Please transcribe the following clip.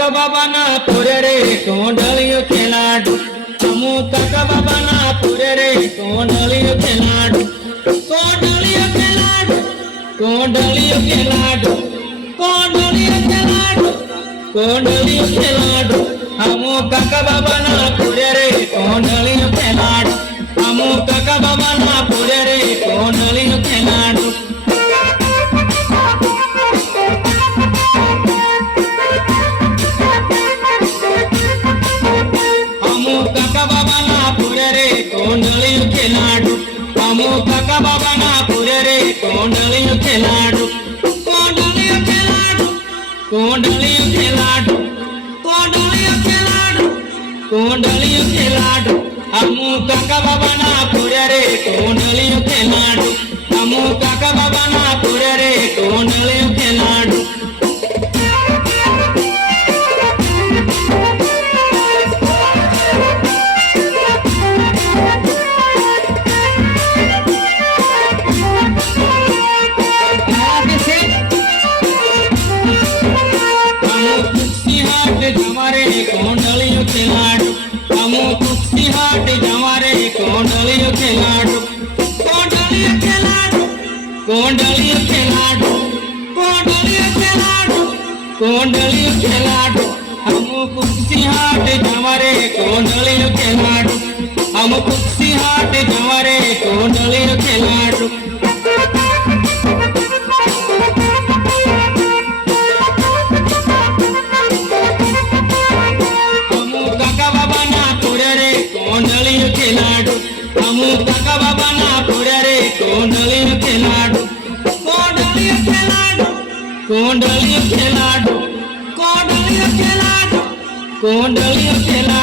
काका बाबा ना पुरे रे कोंडलियो खेलाडू अमु काका बाबा ना पुरे रे कोंडलियो खेलाडू कोंडलियो खेलाडू कोंडलियो खेलाडू कोंडलियो खेलाडू कोंडलियो खेलाडू अमु काका बाबा ना पुरे रे कोंडलियो खेलाडू अमु काका बाबा ना पुरे रे कोंडलियो खेलाडू काका बाबा ना पुरे रे कोंडलियो खेलाडू अमु काका बाबा ना पुरे रे कोंडलियो खेलाडू कोंडलियो खेलाडू कोंडलियो खेलाडू कोंडलियो खेलाडू कोंडलियो खेलाडू अमु काका बाबा ना पुरे रे कोंडलियो खेलाडू अमु काका बाबा ना पुरे रे कोंडलियो खेलाडू जमारे कोंडलियो खेलाडू अमु कुक्सी हाट जमारे कोंडलियो खेलाडू कोंडलियो खेलाडू कोंडलियो खेलाडू कोंडलियो खेलाडू कोंडलियो खेलाडू अमु कुक्सी हाट जमारे कोंडलियो खेलाडू अमु कुक्सी हाट जमारे कोंडलियो खेलाडू कोंडलियो खेलाडू अमु काका बाबा ना पुरे रे कोंडलियो खेलाडू कोंडलियो खेलाडू कोंडलियो खेलाडू कोंडलियो खेलाडू कोंडलियो खेलाडू